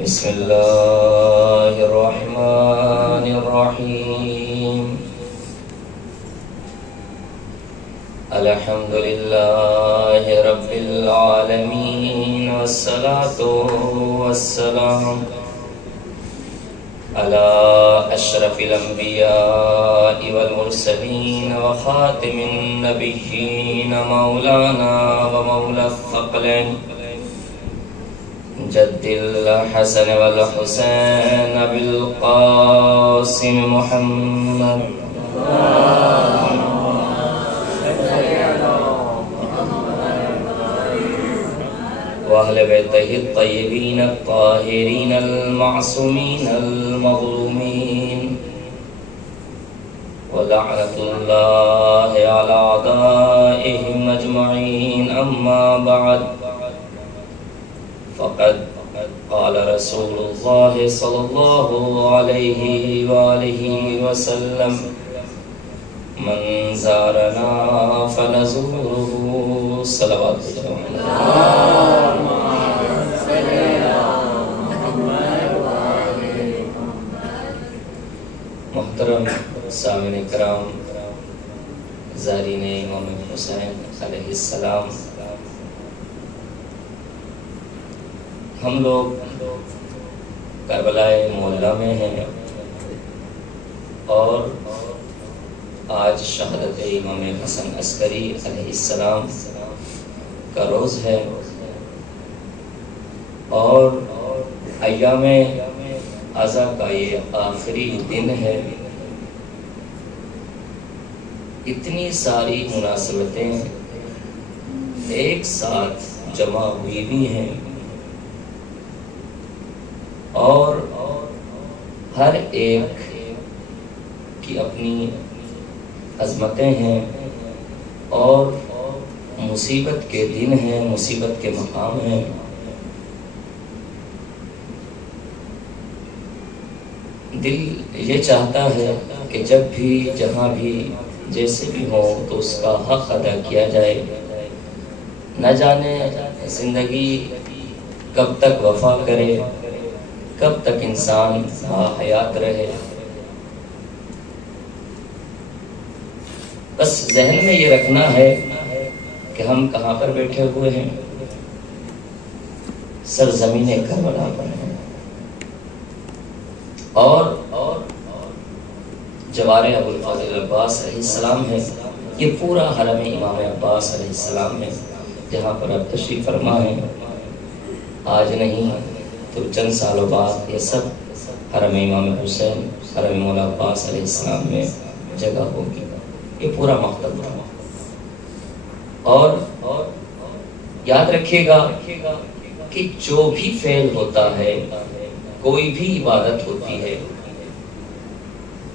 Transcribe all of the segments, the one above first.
بسم الله الرحمن الرحيم الحمد لله رب العالمين والصلاة والسلام على أشرف الأنبياء والمرسلين وخاتم النبيين مولانا ومولى الثقلين جد الحسن والحسين بالقاسم محمد وأهل بيته الطيبين الطاهرين المعصومين المظلومين ولعنة الله على أعدائهم أجمعين أما بعد فقد قال رسول الله صلى الله عليه وآله وسلم من زارنا فنزوره صلوات محترم سامعین کرام، زائرین امام حسین علیہ السلام، ہم لوگ کربلائے معلیٰ میں ہیں اور آج شہادت امام حسن عسکری علیہ السلام کا روز ہے اور ایام عزا کا یہ آخری دن ہے۔ اتنی ساری مناسبتیں ایک ساتھ جمع ہوئی بھی ہیں اور ہر ایک کی اپنی عظمتیں ہیں اور مصیبت کے دن ہیں، مصیبت کے مقام ہیں۔ دل یہ چاہتا ہے کہ جب بھی جہاں بھی جیسے بھی ہو تو اس کا حق ادا کیا جائے، نہ جانے زندگی کب تک وفا کرے، کب تک انسان باحیات رہے۔ بس ذہن میں یہ رکھنا ہے کہ ہم کہاں پر بیٹھے ہوئے ہیں، سرزمین کربلا پر ہیں اور جوار ابو الفضل عباس علیہ السلام ہے۔ یہ پورا حرم امام عباس علیہ السلام ہے جہاں پر اب تشریف فرما ہے۔ آج نہیں تو چند سالوں بعد یہ سب حرم امام حسین، حرم مولا عباس علیہ السلام میں جگہ ہوگی۔ یہ پورا مقصد تھا اور یاد رکھیے گا کہ جو بھی فعل ہوتا ہے، کوئی بھی عبادت ہوتی ہے،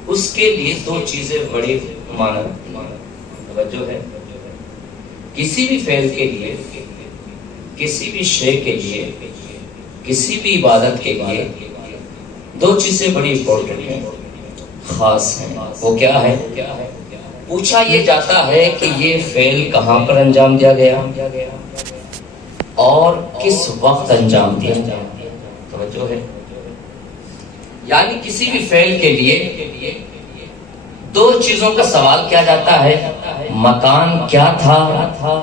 اس کے لیے دو چیزیں بڑی مانت توجہ ہے۔ کسی بھی فعل کے لیے، کسی بھی شے کے لیے، کسی بھی عبادت کے لیے دو چیزیں بڑی امپورٹنٹ ہیں، خاص ہیں۔ وہ کیا ہے؟ پوچھا یہ جاتا ہے کہ یہ فعل کہاں پر انجام دیا گیا اور کس وقت انجام دیا گیا، توجہ ہے۔ یعنی کسی بھی فعل کے لیے دو چیزوں کا سوال کیا جاتا ہے، مکان کیا تھا،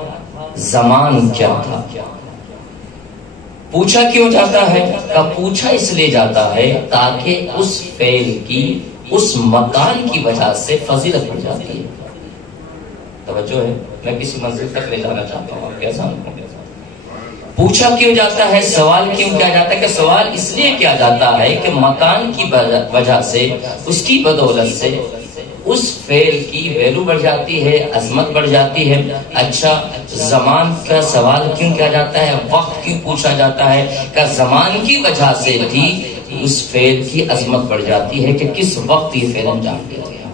زمان کیا تھا۔ پوچھا کیوں جاتا ہے؟ پوچھا اس لیے جاتا ہے تاکہ اس فعل کی، اس مکان کی وجہ سے فضیلت بڑھ جاتی ہے، توجہ ہے۔ میں کسی منزل تک لے جانا چاہتا ہوں، آپ کیسا ہوں؟ پوچھا کیوں جاتا ہے، سوال کیوں کیا جاتا ہے؟ کہ سوال اس لیے کیا جاتا ہے کہ مکان کی وجہ سے، اس کی بدولت سے اس فعل کی ویلو بڑھ جاتی ہے، عظمت بڑھ جاتی ہے۔ اچھا، زمان کا سوال کیوں کیا جاتا ہے، وقت کیوں پوچھا جاتا ہے؟ کہ زمان کی وجہ سے بھی اس فعل کی عظمت بڑھ جاتی ہے کہ کس وقت یہ فعل انجام دیا گیا۔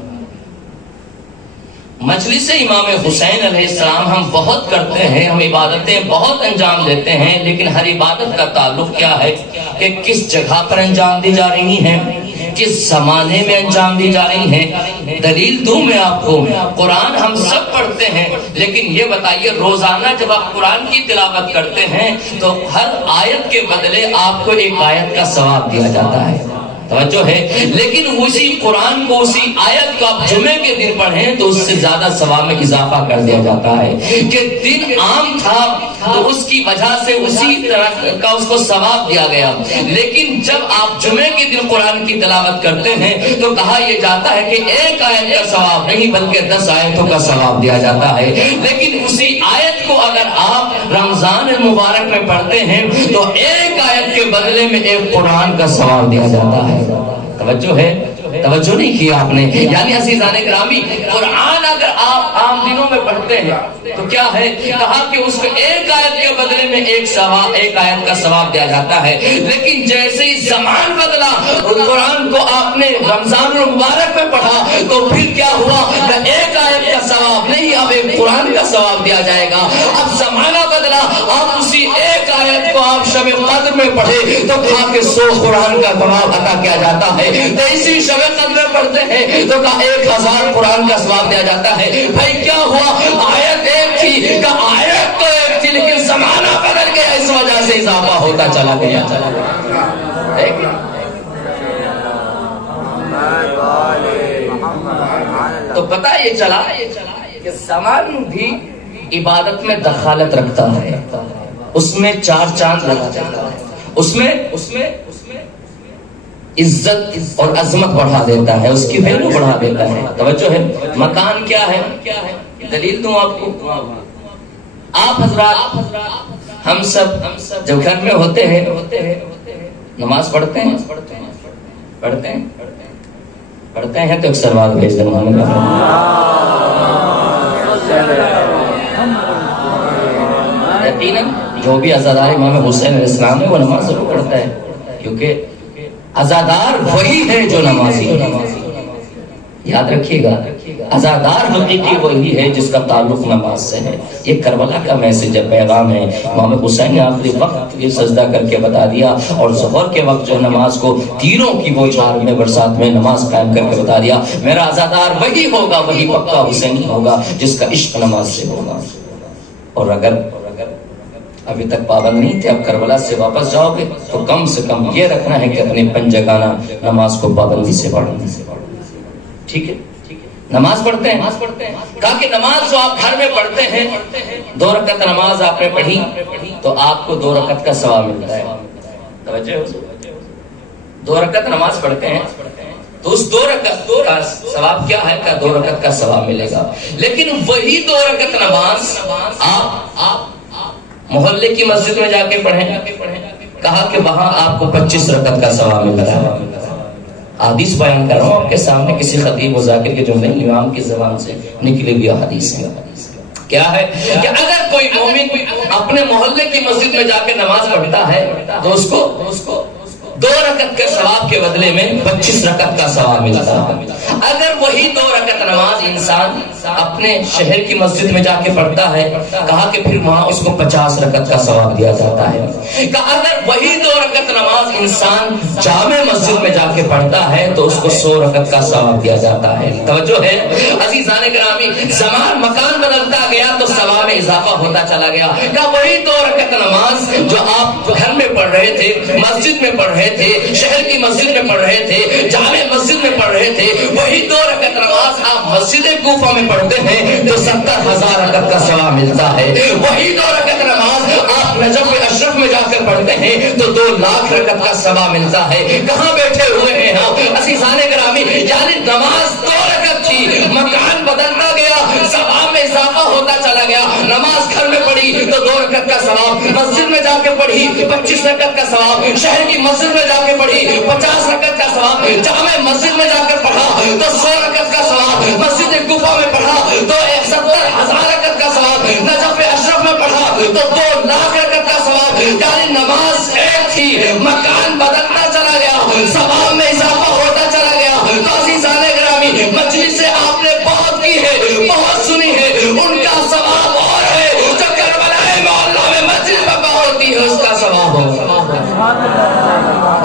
مجلس امام حسین علیہ السلام ہم بہت کرتے ہیں، ہم عبادتیں بہت انجام دیتے ہیں، لیکن ہر عبادت کا تعلق کیا ہے کہ کس جگہ پر انجام دی جا رہی ہیں، کس زمانے میں انجام دی جا رہی ہیں۔ دلیل دوں میں آپ کو، قرآن ہم سب پڑھتے ہیں، لیکن یہ بتائیے روزانہ جب آپ قرآن کی تلاوت کرتے ہیں تو ہر آیت کے بدلے آپ کو ایک آیت کا ثواب دیا جاتا ہے، توجہ ہے، لیکن اسی قرآن کو اسی آیت کو آپ جمعے کے دن پڑھیں تو اس سے زیادہ ثواب میں اضافہ کر دیا جاتا ہے کہ دن عام تھا تو اس کی وجہ سے اسی طرح کا اس کو ثواب دیا گیا، لیکن جب آپ جمعے کے دن قرآن کی تلاوت کرتے ہیں تو کہا یہ جاتا ہے کہ ایک آیت کا ثواب نہیں بلکہ 10 آیتوں کا ثواب دیا جاتا ہے، لیکن اسی آیت کو اگر آپ رمضان المبارک میں پڑھتے ہیں تو ایک آیت کے بدلے میں ایک قرآن کا ثواب دیا جاتا ہے۔ توجہ ہے، توجہ نہیں کیا آپ نے؟ یعنی عزیزان گرامی، قرآن اگر آپ عام دنوں میں پڑھتے ہیں تو کیا ہے، کہا کہ اس کو ایک آیت کے بدلے میں ایک آیت کا ثواب دیا جاتا ہے، لیکن جیسے ہی زمان بدلا قرآن کو آپ نے رمضان المبارک میں پڑھا تو پھر کیا ہوا کہ ایک آیت کا ثواب نہیں، اب ایک قرآن کا ثواب دیا جائے گا۔ اب زمانہ بدلا، آپ اسی ایک آیت کو آپ شب قدر میں پڑھے تو کہا کہ 100 قرآن کا ثواب عطا کیا جاتا ہے، تو اسی شب قدر میں پڑھتے ہیں تو کہا 1000 قرآن کا ثواب دیا جاتا ہے۔ بھائی کیا ہوا، آیت ایک تھی، کہ آیت تو ایک تھی لیکن زمانہ بدل گیا، اس وجہ سے اضافہ ہوتا چلا گیا۔ تو پتہ یہ چلا کہ زمان بھی عبادت میں دخالت رکھتا ہے، اس میں 4 چاند لگا جاتا ہے، اس میں عزت اور عظمت بڑھا دیتا ہے، اس کی ویلیو بڑھا دیتا ہے۔ توجہ ہے، مکان کیا ہے، دلیل دوں آپ کو، آپ حضرات ہم سب جب گھر میں ہوتے ہیں نماز پڑھتے ہیں تو اکثر بات بھیج دینا، یقیناً جو بھی عزادار امام حسین علیہ السلام ہے وہ نماز ضرور پڑھتا ہے، کیونکہ عزادار وہی ہے جو نمازی ہے۔ یاد رکھیے گا، عزادار حقیقی وہی ہے جس کا تعلق نماز سے ہے۔ یہ کربلا کا میسج ہے، پیغام ہے۔ امام حسین نے آخری وقت یہ سجدہ کر کے بتا دیا، اور ظہر کے وقت جو نماز کو تیروں کی وہ چار میں برسات میں نماز قائم کر کے بتا دیا، میرا عزادار وہی ہوگا، وہی پکا حسینی ہوگا جس کا عشق نماز سے ہوگا۔ اور اگر ابھی تک پابند نہیں تھے، اب کربلا سے واپس جاؤ گے تو کم سے کم یہ رکھنا ہے کہ اپنے پنجگانہ نماز کو پابندی سے پڑھنا، ٹھیک ہے؟ نماز پڑھتے ہیں، کہا کہ نماز جو آپ گھر میں پڑھتے ہیں، 2 رکعت نماز آپ نے پڑھی تو آپ کو 2 رکعت کا ثواب ملتا ہے۔ توجہ ہو، 2 رکعت نماز پڑھتے ہیں تو اس 2 رکعت کا ثواب کیا ہے، کہ 2 رکعت کا ثواب ملے گا، لیکن وہی 2 رکعت نماز آپ محلے کی مسجد میں جا کے پڑھیں، کہا کہ وہاں آپ کو 25 رکعت کا ثواب ملتا ہے۔ حدیث بیان کر رہا ہوں آپ کے سامنے، کسی خطیب و ذاکر کے جملے امام کی زبان سے نکلی ہوئی حدیث ہے۔ کیا ہے کہ اگر کوئی مومن اپنے محلے کی مسجد میں جا کے نماز پڑھتا ہے تو اس کو 2 رکعت کے ثواب کے بدلے میں 25 رکعت کا ثواب ملتا ہے۔ اگر وہی 2 رکعت نماز انسان اپنے شہر کی مسجد میں جا کے پڑھتا ہے، کہا کہ پھر وہاں اس کو 50 رکعت کا ثواب دیا جاتا ہے۔ کہ اگر وہی 2 رکعت نماز انسان جامع مسجد میں جا کے پڑھتا ہے تو اس کو 100 رکعت کا ثواب دیا جاتا ہے۔ توجہ ہے عزیزان گرامی، زمان مکان بدلتا گیا تو ثواب میں اضافہ ہوتا چلا گیا۔ کہ وہی 2 رکعت نماز جو آپ گھر میں پڑھ رہے تھے، مسجد میں پڑھ رہے تھے، شہر کی مسجد میں پڑھ رہے تھے، جامع مسجد میں پڑھ رہے تھے، وہی 2 رکعت نماز آپ مسجد کوفہ میں پڑھتے ہیں تو 70,000 رکعت کا ثواب ملتا ہے۔ وہی 2 رکعت نماز آپ نجف اشرف میں جا کر پڑھتے ہیں تو 2 لاکھ رکعت کا ثواب ملتا ہے۔ کہاں بیٹھے ہوئے ہیں ہم عزیزان گرامی، یعنی نماز 2 رکعت تھی، مکان بدلتا گیا، ثواب میں اضافہ ہوتا چلا گیا۔ نماز گھر میں پڑھی تو 2 رکعت کا ثواب، مسجد میں جا کے پڑھی 25 رکعت کا ثواب، شہر کی مسجد میں جا کے پڑھی 50 رکعت کا ثواب، جامع مسجد میں جا کر پڑھا تو 100 رکعت کا ثواب، مسجد کوفہ میں پڑھا تو 70,000 رکعت کا ثواب، نجف اشرف میں پڑھا تو 2 لاکھ رکعت کا ثواب۔ یعنی نماز ایک تھی، مکان بدلتا چلا گیا، ثواب میں اضافہ ہوتا چلا گیا۔ تو عزیزان گرامی، مجلس سے آپ نے بہت کی ہے، بہت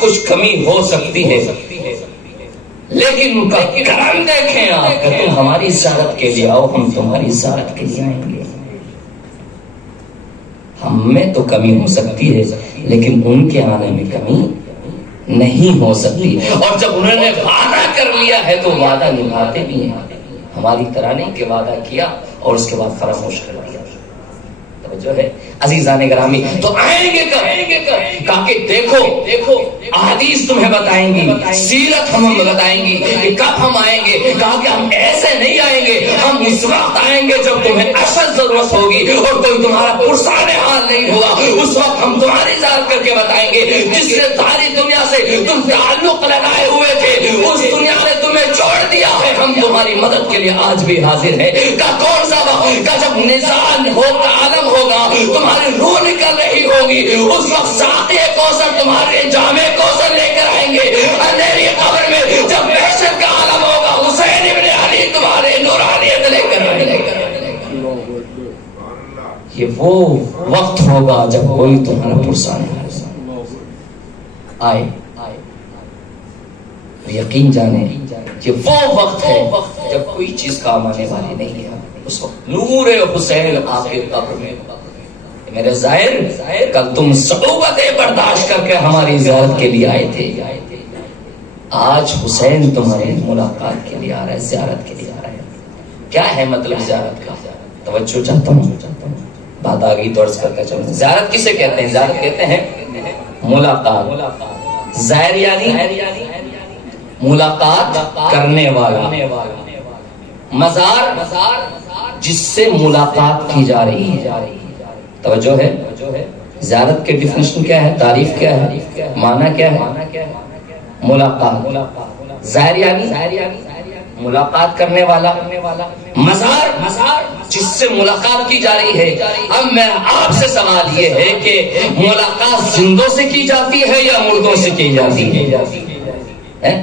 کچھ کمی ہو سکتی ہے، لیکن ان کا کرم دیکھیں آپ کہ تم ہماری زیارت کے لیے آؤ، ہم تمہاری زیارت کے لیے آئیں گے۔ ہم میں تو کمی ہو سکتی ہے لیکن ان کے آنے میں کمی نہیں ہو سکتی، اور جب انہوں نے وعدہ کر لیا ہے تو وعدہ نبھاتے بھی ہیں، ہماری طرح نہیں کہ وعدہ کیا اور اس کے بعد فراموش کر دیا۔ جو ہے عزیزان گرامی، تو آئیں گے کہا کہ دیکھو احادیث تمہیں بتائیں گی، سیرت ہمیں بتائیں گی کہ کب ہم آئیں گے۔ کہا کہ ہم ایسے نہیں آئیں گے، ہم اس وقت آئیں گے جب تمہیں اشد ضرورت ہوگی اور کوئی تمہارا پرسان حال نہیں ہوگا، اس وقت ہم تمہاری ذات کر کے بتائیں گے۔ جس سے ساری دنیا سے تم تعلق لگائے ہوئے تھے، اس دنیا نے تمہیں چھوڑ دیا ہے، ہم تمہاری مدد کے لیے آج بھی حاضر ہیں۔ کا کون سا وقت کا جب نظام ہوگا، عالم ہوگا، تمہاری روح نکل رہی ہوگی، اس وقت ساقی کوثر تمہارے جامع کوثر لے کر آئیں گے۔ اندھیری قبر میں جب وحشت کا عالم ہوگا، حسین ابن علی تمہارے نورانیت لے کر آئیں گے۔ یہ وہ وقت ہوگا جب کوئی تمہارا پرسان آئے، یقین جانے کہ وہ وقت ہے جب کوئی چیز کام آنے والی نہیں ہے۔ اس وقت نور حسین آپ کے قبر میں، میرے ظاہر کل تم صعوبتیں برداشت کر کے ہماری زیارت کے لیے آئے تھے، آج حسین تمہاری ملاقات کے لیے آ رہا ہے، زیارت کے لیے آ رہا ہے۔ کیا ہے مطلب زیارت کا؟ توجہ چاہتا ہوں، بات آگئی تو عرض کرتا چلوں۔ زیارت کسے کہتے ہیں؟ زیارت کہتے ہیں ملاقات، زائر یعنی ملاقات کرنے والا، مزار جس سے ملاقات کی جا رہی ہے۔ توجہ ہے، زیارت کے ڈیفینیشن کیا ہے، تعریف کیا ہے، معنی کیا ہے؟ ملاقات، زائر یعنی ملاقات کرنے والا، مزار جس سے ملاقات کی جا رہی ہے۔ اب میں آپ سے سوال یہ ہے کہ ملاقات زندوں سے کی جاتی ہے یا مردوں سے کی جاتی ہے؟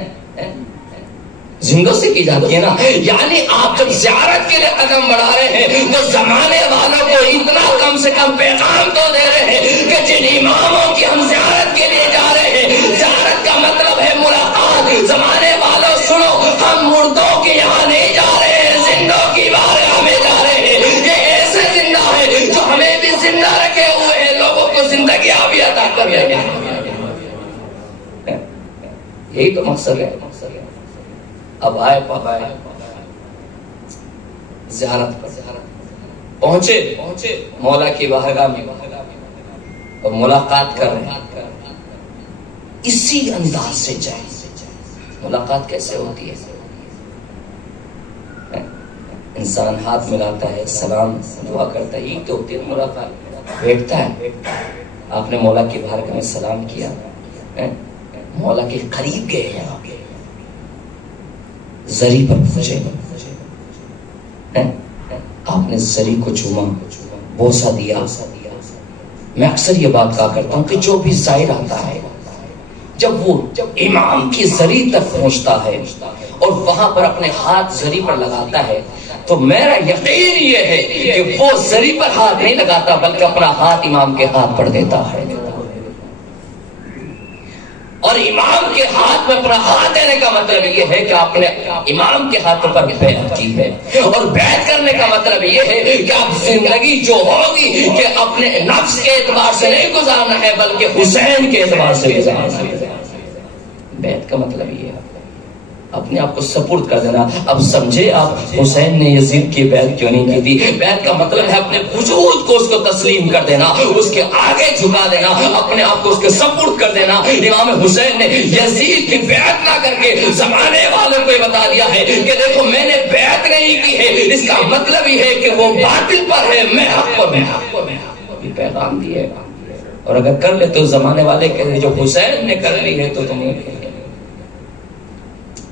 زندوں سے کی جاتی ہے نا۔ یعنی آپ جب زیارت کے لیے قدم بڑھا رہے ہیں تو زمانے والوں کو اتنا کم سے کم پیغام تو دے رہے ہیں کہ جن اماموں کی ہم زیارت کے لیے جا رہے ہیں، زیارت کا مطلب ہے ملاقات۔ زمانے والوں سنو، ہم مردوں کے یہاں نہیں جا رہے ہیں، زندوں کی بارگاہ میں جا رہے ہیں۔ یہ ایسے زندہ ہے جو ہمیں بھی زندہ رکھے ہوئے ہیں، لوگوں کو زندگی بھی عطا کر رہے ہیں۔ یہی تو مقصد ہے۔ اب آئے زیارت پر پہنچے مولا کی بارگاہ میں اور ملاقات کر رہے ہیں۔ اسی انداز سے جائے۔ ملاقات کیسے ہوتی ہے؟ انسان ہاتھ ملاتا ہے، سلام دعا کرتا ہے، یہ تو ہوتی ہے ملاقات۔ بیٹھتا ہے، آپ نے مولا کی بارگاہ میں سلام کیا، مولا کے قریب گئے ہیں، آپ زری پر پہنچے، آپ نے زری کو چوما، بوسہ دیا۔ میں اکثر یہ بات کہا کرتا ہوں کہ جو بھی زائر آتا ہے، جب وہ امام کی زری تک پہنچتا ہے اور وہاں پر اپنے ہاتھ زری پر لگاتا ہے تو میرا یقین یہ ہے کہ وہ زری پر ہاتھ نہیں لگاتا بلکہ اپنا ہاتھ امام کے ہاتھ پر دیتا ہے، اور امام کے ہاتھ میں اپنا ہاتھ دینے کا مطلب یہ ہے کہ آپ نے امام کے ہاتھ پر بیعت کی ہے، اور بیعت کرنے کا مطلب یہ ہے کہ آپ زندگی جو ہوگی کہ اپنے نفس کے اعتبار سے نہیں گزارنا ہے بلکہ حسین کے اعتبار سے گزارنا ہے۔ بیعت کا مطلب یہ ہے اپنے آپ کو سپرد کر دینا۔ اب سمجھے آپ حسین نے یزید کی بیعت کیوں نہیں کی تھی؟ بیعت کا مطلب ہے اپنے وجود کو اس کو تسلیم کر دینا، اس کے آگے جھکا دینا، اپنے آپ کو اس کے سپرد کر دینا۔ امام حسین نے یزید کی بیعت نہ کر کے زمانے والوں کو بتا دیا ہے کہ دیکھو میں نے بیعت نہیں کی ہے، اس کا مطلب یہ ہے کہ وہ باطل پر ہے، میں حق پر ہوں۔ یہ پیغام دیے، اور اگر کر لے تو زمانے والے کہتے ہیں جو حسین نے کر لی ہے تو تمہیں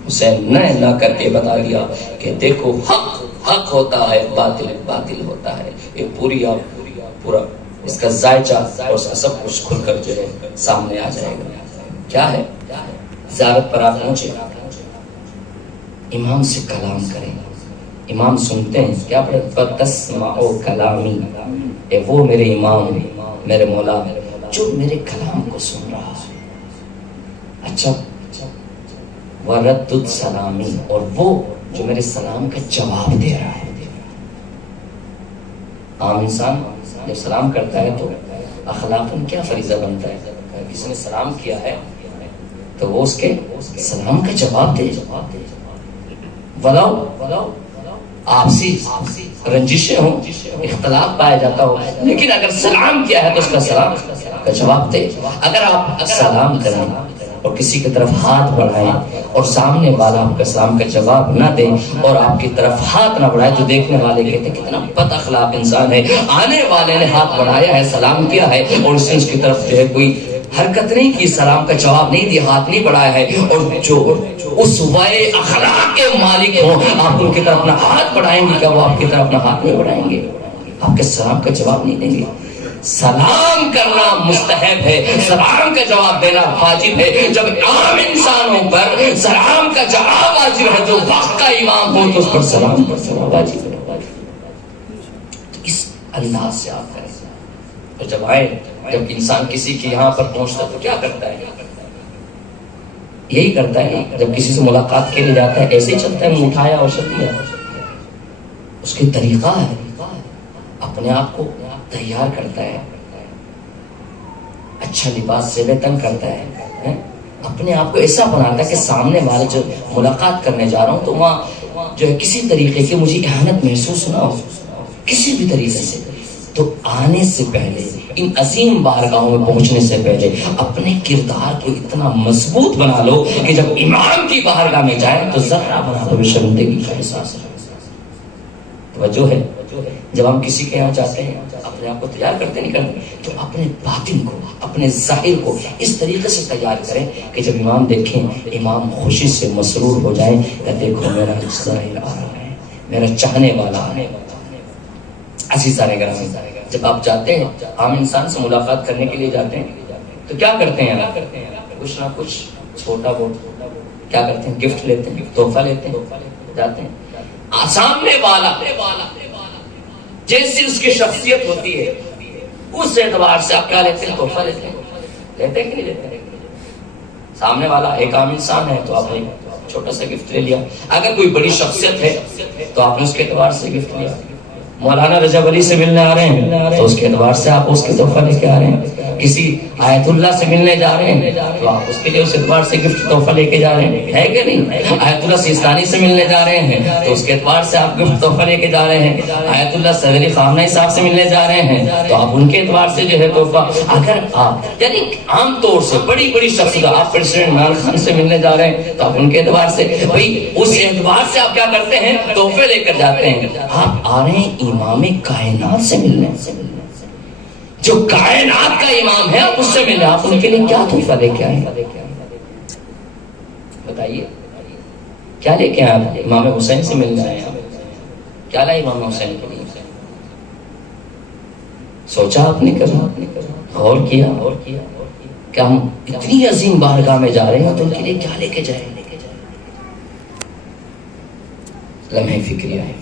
حسین نہ کر کے بتا دیا کہ دیکھو حق ہوتا ہے، باطل ہوتا ہے۔ یہ پورا اس کا ذائچہ اور اس کا سب کچھ کھل کر جو ہے سامنے آ جائے گا۔ کیا ہے؟ زیارت پر آپ پہنچے، امام سے کلام کریں، امام سنتے ہیں، کیا پڑھے؟ فَتَسْمَعُ کلامی، اے وہ میرے امام، میرے مولا جو میرے کلام کو سن رہا ہے۔ اچھا وَرَدُّ سلامی، اور وہ جو میرے سلام کا جواب دے رہا ہے. عام انسان جب سلام کرتا ہے تو اخلاقاً کیا فریضہ بنتا ہے؟ کسی نے سلام کیا ہے تو وہ اس کے سلام کا جواب دے. وَلَوْ آپسی رنجشیں ہوں، اختلاف پایا جاتا ہو، لیکن اگر سلام کیا ہے تو اس کا سلام کا جواب دے. اگر آپ سلام کریں اور کسی کی طرف ہاتھ بڑھائیں اور سامنے والا آپ کا سلام کا جواب نہ دے اور آپ کی طرف ہاتھ نہ بڑھائے تو دیکھنے والے کہتے ہیں کتنا بد اخلاق انسان ہے. آنے والے نے ہاتھ بڑھایا ہے، سلام کیا ہے، اور اس نے اس کی طرف جو ہے کوئی حرکت نہیں کی، سلام کا جواب نہیں دیا، ہاتھ نہیں بڑھایا ہے، اور جو اس وائے اخلاق کے مالک ہوں آپ ان کی طرف اپنا ہاتھ بڑھائیں گے کیا وہ آپ کی طرف اپنا ہاتھ نہیں بڑھائیں گے؟ آپ کے سلام کا جواب نہیں دیں گے. سلام کرنا مستحب ہے، سلام کا جواب دینا واجب ہے. جب عام انسانوں پر سلام کا جواب واجب ہے، جو وقت کا امام ہو تو اس پر سلام کرنا واجب ہے. اس اللہ سے آپ کریں. اور جب آئے، جب انسان کسی کے یہاں پر پہنچتا تو کیا کرتا ہے؟ یہی کرتا ہے نا، جب کسی سے ملاقات کے لیے جاتا ہے ایسے ہی چلتا ہے، منہ اٹھایا اور چل دیا. اس کی طریقہ ہے، اپنے آپ کو تیار کرتا ہے، اچھا لباس سے تن کرتا ہے، اپنے آپ کو ایسا بناتا ہے کہ سامنے والے جو ملاقات کرنے جا رہا ہوں تو وہاں جو ہے کسی طریقے کی مجھے اہانت محسوس نہ ہو کسی بھی طریقے سے. تو آنے سے پہلے، ان عظیم بارگاہوں میں پہنچنے سے پہلے اپنے کردار کو اتنا مضبوط بنا لو کہ جب امام کی بارگاہ میں جائے تو ذرا برابر بھی شرمندگی کا احساس ہے. توجہ ہے، جب ہم کسی کے یہاں جاتے ہیں اپنے آپ کو تیار کرتے نہیں کرتے تو اپنے باطن کو، اپنے ظاہر کو اس طریقے سے تیار کریں کہ جب امام دیکھیں، امام خوشی سے مسرور ہو جائیں کہ دیکھو میرا ظاہر آ رہا ہے، میرا چاہنے والا آنے والا. عزیزان گرامی، جب آپ جاتے ہیں عام انسان سے ملاقات کرنے کے لیے جاتے ہیں تو کیا کرتے ہیں؟ کچھ نہ کچھ چھوٹا بہت کیا کرتے ہیں؟ گفٹ لیتے ہیں، تحفہ لیتے ہیں، جاتے ہیں. سامنے والا جیسی اس کی شخصیت ہوتی ہے اس اعتبار سے آپ کیا لیتے ہیں؟ تحفہ لیتے ہیں. لیتے ہیں کہ نہیں لیتے ہیں؟ سامنے والا ایک عام انسان ہے تو آپ نے چھوٹا سا گفٹ لے لیا. اگر کوئی بڑی شخصیت ہے تو آپ نے اس کے اعتبار سے گفٹ لیا. مولانا رجب علی سے ملنے آ رہے ہیں تو اس کے اعتبار سے آپ اس کے تحفہ لے کے آ رہے ہیں. کسی آیت اللہ سے ملنے جا رہے ہیں تو آپ اس کے لیے اس اعتبار سے گفٹ تحفہ لے کے جا رہے ہیں، ہے کہ نہیں؟ آیت اللہ سیستانی سے ملنے جا رہے ہیں تو اس کے اعتبار سے آپ گفٹ تحفہ لے کے جا رہے ہیں. آیت اللہ صدری خامنہئی صاحب سے ملنے جا رہے ہیں تو آپ ان کے اعتبار سے جو ہے تحفہ. اگر آپ یعنی عام طور سے بڑی بڑی شخصیت، آپ پریزیڈنٹ عمران خان سے ملنے جا رہے ہیں تو آپ ان کے اعتبار سے بھائی اس اعتبار سے آپ کیا کرتے ہیں؟ تحفے لے کر جاتے ہیں. آپ آ رہے ہیں امام کائنات سے ملنے، جو کائنات کا امام ہے آپ اس سے ملے، آپ ان کے لیے کیا تحفہ لے کے آئے؟ بتائیے کیا لے کے آئے؟ امام حسین سے ملنے آئے، کیا لائے امام حسین کے لیے؟ سوچا آپ نے، کبھی غور کیا کہ ہم اتنی عظیم بارگاہ میں جا رہے ہیں تو ان کے لیے کیا لے کے جائیں؟ لمحے فکری آئے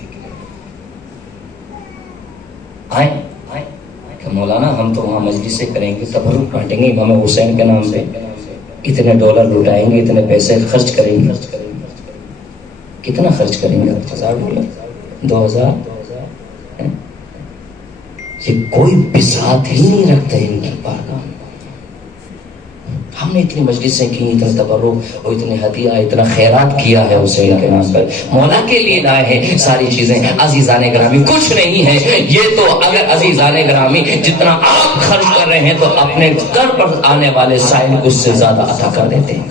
کہ مولانا ہم تو وہاں مجلسیں کریں گے، تبرک بانٹیں گے امام حسین کے نام پہ، اتنے ڈالر لٹائیں گے، اتنے پیسے خرچ کریں گے. کتنا خرچ کریں گے؟ $1000 2000؟ یہ کوئی بساط ہی نہیں رکھتا ان کی بارگاہ میں. ہم نے اتنی مجلسیں کی، اتنا تبرک اور اتنے ہدیہ، اتنا خیرات کیا ہے حسین کے نام پر، مولا کے لیے لائے ہیں ساری چیزیں. عزیزان گرامی کچھ نہیں ہے یہ تو، اگر عزیزان گرامی جتنا آپ خرچ کر رہے ہیں تو اپنے گھر پر آنے والے سائل کو اس سے زیادہ عطا کر دیتے ہیں.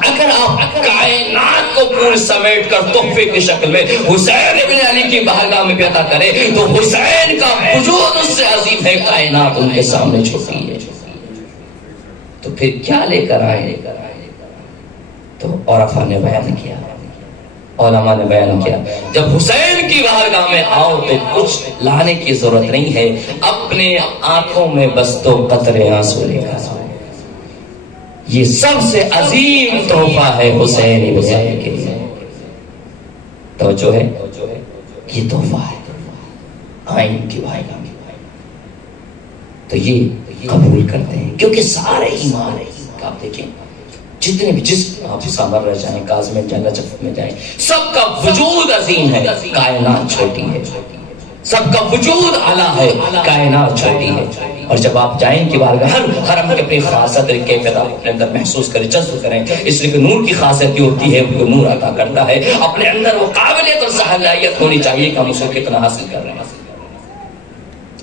اگر آپ کائنات کو پورے سمیٹ کر تحفے کی شکل میں حسین ابن علی کی بارگاہ میں عطا کرے تو حسین کا وجود اس سے عظیم ہے، کائنات ان کے سامنے چھوٹی ہے. تو پھر کیا لے کر آئے؟ تو عرفہ نے بیان کیا، علماء نے بیان کیا، جب حسین کی بارگاہ میں آؤ تو کچھ لانے کی ضرورت نہیں ہے، اپنے آنکھوں میں بس تو قطرے آنسو لے کر آؤ. یہ سب سے عظیم تحفہ ہے حسین ابن علی کے لیے. توجہ ہے، یہ تحفہ ہے آئین کی بارگاہ میں، تو یہ قبول کرتے ہیں کیونکہ سارے ایمان کہ آپ دیکھیں جتنے بھی جس آپ سامر جائیں، کاظم جنت میں جائیں، سب کا وجود عظیم ہے، کائنات چھوٹی ہے، سب کا وجود اعلیٰ ہے، کائنات چھوٹی ہے. اور جب آپ جائیں کہ بارگاہ ہر حرم کے اپنی خاصیت کیفیت آپ اپنے اندر محسوس کریں، جذب کریں، اس لیے کہ نور کی خاصیت یہ ہوتی ہے وہ نور عطا کرتا ہے. اپنے اندر وہ قابلیت اور صلاحیت ہونی چاہیے کہ ہم اسے کتنا حاصل کر رہے ہیں.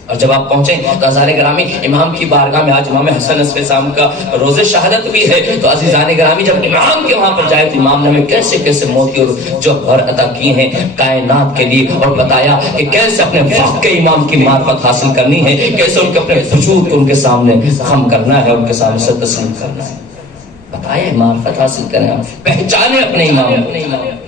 اور جب آپ پہنچیں تو عزیزان گرامی امام کی بارگاہ میں، آج امام حسن نصف اسلام کا روز شہادت بھی ہے، تو عزیزان گرامی جب امام کے وہاں پر جائے تو امام نے ہمیں کیسے کیسے موتی اور جوہر عطا کیے ہیں کائنات کے لیے، اور بتایا کہ کیسے اپنے وقت کے امام کی معرفت حاصل کرنی ہے، کیسے ان کے اپنے وجود کو ان کے سامنے خم کرنا ہے، ان کے سامنے سے تسلیم کرنا ہے. بتایا معرفت حاصل کریں، پہچانے اپنے امام کو.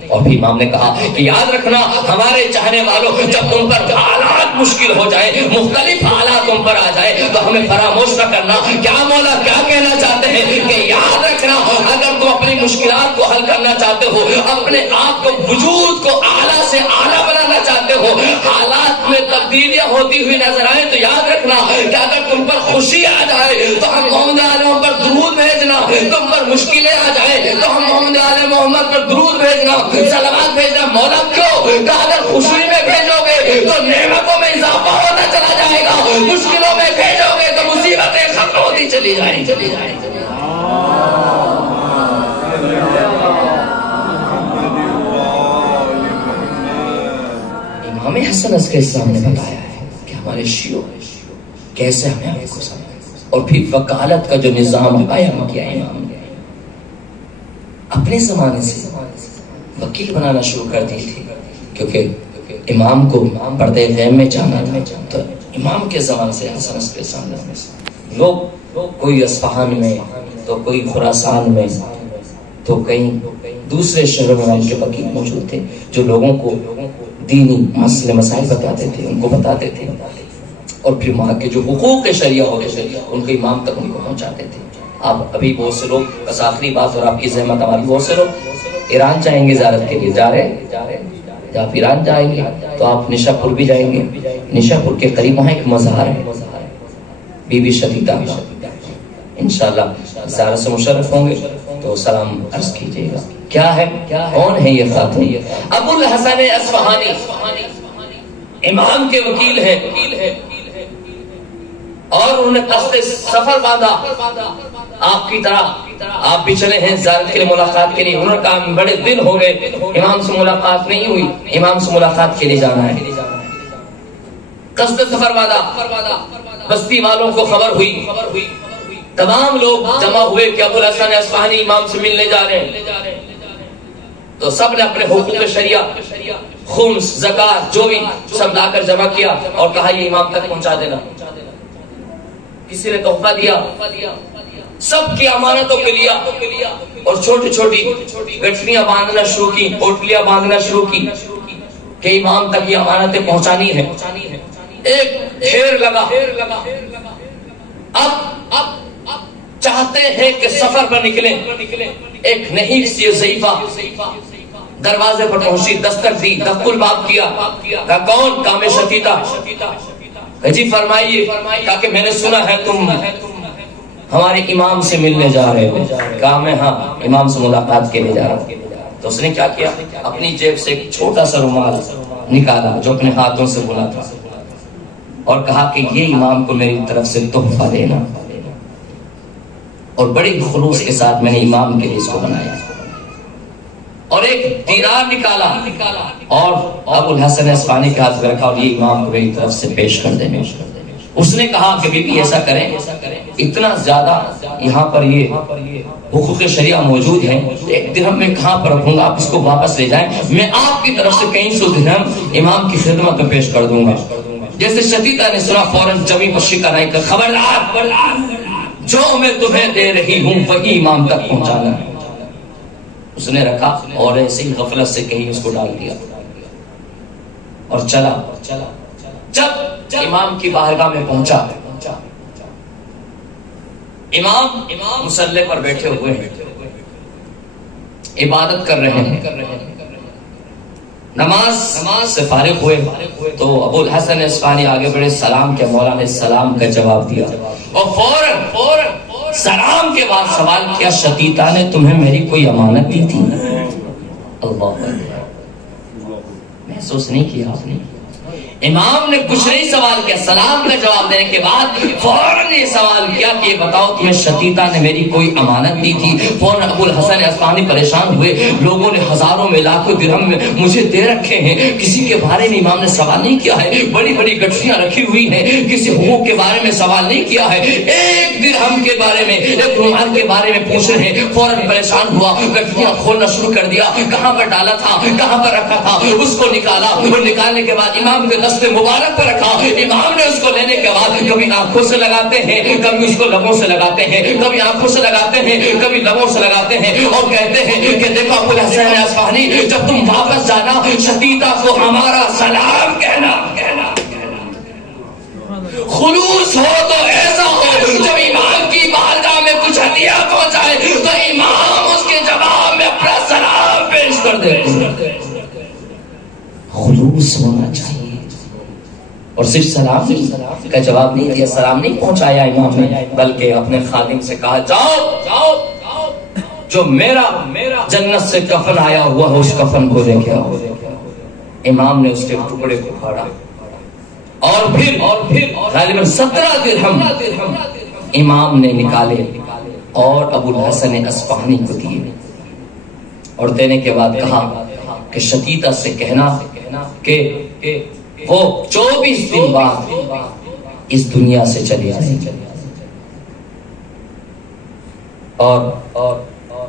اور بھی امام نے کہا کہ یاد رکھنا ہمارے چاہنے والوں جب تم پر حالات مشکل ہو جائے، مختلف حالات تم پر آ جائے، تو ہمیں فراموش نہ کرنا کیا مولا کیا کہنا چاہتے ہیں، کہ یاد رکھنا اگر تم اپنی مشکلات کو حل کرنا چاہتے ہو، اپنے آپ کو وجود کو اعلیٰ سے اعلیٰ بنانا چاہتے ہو، حالات میں تبدیلیاں ہوتی ہوئی نظر آئے تو یاد رکھنا کہ اگر تم پر خوشی آ جائے تو ہم محمد عالم پر درود بھیجنا، تم پر مشکلیں آ جائے تو ہم محمد عالم محمد پر درود بھیجنا، سلامات بھیجنا. مولا کیوں کہ اگر خوشی میں بھیجو گے تو نعمتوں میں اضافہ ہوتا چلا جائے گا، مشکلوں میں بھیجو گے تو مصیبتیں ختم ہوتی چلی جائیں. امام حسن عسکری اسلام نے بتایا ہے کہ ہمارے شیعوں کیسے ہمیں آپ کو سمجھا، اور پھر وکالت کا جو نظام قائم کیا امام نے، اپنے زمانے سے وکیل بنانا شروع کر دی تھی، کیونکہ امام کو پردے غیب میں جانا تھا. تو امام کے زمانے سے حسن عسکری اسلام نے لوگ کوئی اصفہان میں تو کوئی خراسان میں تو کئی دوسرے شہروں میں ان کے وکیل موجود تھے جو لوگوں کو دینی مسئلے مسائل بتاتے تھے، ان کو بتاتے تھے، اور پھر وہاں کے جو حقوق شریعہ ہوتے ان کو امام تک ان کو پہنچاتے تھے. آپ ابھی بہت سے لوگ، بس آخری بات اور آپ کی زحمت ہماری، بہت سے لوگ ایران جائیں گے زیارت کے لیے، جا رہے جب آپ ایران جائیں گے تو آپ نشا پور بھی جائیں گے. نشا پور کے قریب وہاں ایک مزار ہے بی بی شدیدہ کا، انشاءاللہ زیارت سے مشرف ہوں گے تو سلام عرض کیجئے گا. کیا ہے، کون ہے یہ خاتون؟ ابو الحسن اصفہانی امام کے وکیل ہیں، اور انہوں نے قصد سفر باندھا آپ کی طرح، آپ بھی چلے ہیں زیارت کے لیے، ملاقات کے لیے. انہوں نے کہا بڑے دن ہو گئے امام سے ملاقات نہیں ہوئی، امام سے ملاقات کے لیے جانا ہے. قصد سفر باندھا، بستی والوں کو خبر ہوئی، تمام لوگ جمع ہوئے کہ ابو الحسن اصفہانی امام سے ملنے جا رہے ہیں. تو سب نے اپنے حقوق شریعہ، خمس، زکات جو بھی سب لا کر جمع کیا اور کہا یہ امام تک پہنچا دینا. کسی نے تحفہ دیا، سب کی امانتوں کے لیا، اور چھوٹی چھوٹی گٹھڑیاں باندھنا شروع کی، پوٹلیاں باندھنا شروع کی کہ امام تک یہ امانتیں پہنچانی ہے. ایک ڈھیر لگا. اب چاہتے ہیں کہ سفر پر نکلیں. ایک نہیں سی ضعیفہ دروازے پر پہنچی، دستک دی، دق الباب کیا. کہا کون؟ کام شتیتا. جی فرمائیے. کہا کہ میں نے سنا ہے تم ہمارے امام سے ملنے جا رہے ہو. کہا میں ہاں امام سے ملاقات کے لیے جا رہا ہوں. تو اس نے کیا کیا، اپنی جیب سے ایک چھوٹا سا رومال نکالا جو اپنے ہاتھوں سے بنا تھا، اور کہا کہ یہ امام کو میری طرف سے تحفہ دینا. اور بڑی خلوص کے ساتھ میں نے امام کے لیے اس کو بنایا. اور ایک دینار نکالا اور ابو الحسن اصفہانی کے ہاتھ میں رکھا، اور یہ امام کو میری طرف سے پیش کر دینے. اس نے کہا کہ بی بی ایسا کریں، اتنا زیادہ یہاں پر یہ حقوق شریعہ موجود ہیں، ایک درہم میں کہاں پر رکھوں گا، آپ اس کو واپس لے جائیں، میں آپ کی طرف سے کئی سو درہم امام کی خدمت میں پیش کر دوں گا. جیسے شتیتا نے سنا فوراً جمی پر شکر آئی کہ خبردار، جو میں تمہیں دے رہی ہوں وہی امام تک پہنچانا ہے. اس نے رکھا اور ایسے ہی غفلت سے کہیں اس کو ڈال دیا اور چلا. جب امام کی بارگاہ میں پہنچا، امام مصلی پر بیٹھے ہوئے ہیں، عبادت کر رہے ہیں. نماز سے فارغ ہوئے تو ابو الحسن اصفہانی آگے بڑھے، سلام کیا. مولا نے سلام کا جواب دیا اور فوراً سلام کے بعد سوال کیا شتیتا نے تمہیں میری کوئی امانت دی تھی؟ اللہ محسوس نہیں کیا آپ نے؟ امام نے کچھ نہیں سوال کیا، سلام کا جواب دینے کے بعد فوراً یہ سوال کیا کہ بتاؤ تمہیں شتیتا نے میری کوئی امانت دی تھی؟ فوراً ابو الحسن اصفہانی پریشان ہوئے، لوگوں نے ہزاروں میں لاکھوں درہم میں مجھے دے رکھے ہیں، کسی کے بارے میں امام نے سوال نہیں کیا ہے، بڑی بڑی گٹھیاں رکھی ہوئی ہیں، کسی حقوق کے بارے میں سوال نہیں کیا ہے، ایک درہم کے بارے میں، ایک رومال کے بارے میں پوچھ رہے ہیں۔ فوراً پریشان ہوا، گٹھیاں کھولنا شروع کر دیا، کہاں پر ڈالا تھا، کہاں پر رکھا تھا، اس کو نکالا، اور نکالنے کے بعد امام کے دست مبارک پر رکھا۔ امام نے اس کو لینے کے بعد کبھی آنکھوں سے لگاتے ہیں، کبھی اس کو لبوں سے لگاتے ہیں، کبھی آنکھوں سے لگاتے ہیں، کبھی لبوں سے لگاتے ہیں، اور کہتے ہیں کہ دیکھو ابو الحسن اصفہانی، جب تم واپس جانا شتیتا کو ہمارا سلام کہنا، خلوص ہو تو ایسا ہو جب امام کی بارگاہ میں کچھ ہدیہ پہنچائے تو امام اس کے جواب میں اپنا سلام پیش کر دے۔ خلوص ہونا چاہیے، اور صرف سلام کا جواب نہیں دیا، سلام نہیں پہنچایا امام نے، بلکہ اپنے خادم سے کہا جاؤ جو میرا جنت سے کفن آیا ہوا ہے اس کفن کو لے کے آؤ۔ امام نے اس کے ٹکڑے کو پھاڑا، اور پھر غالباً 17 درہم امام نے نکالے اور ابو الحسن اصفہانی کو دیے، اور دینے کے بعد کہا کہ شتیتا سے کہنا کہ وہ 24 دن بعد اس دنیا سے چلی جائے گی، اور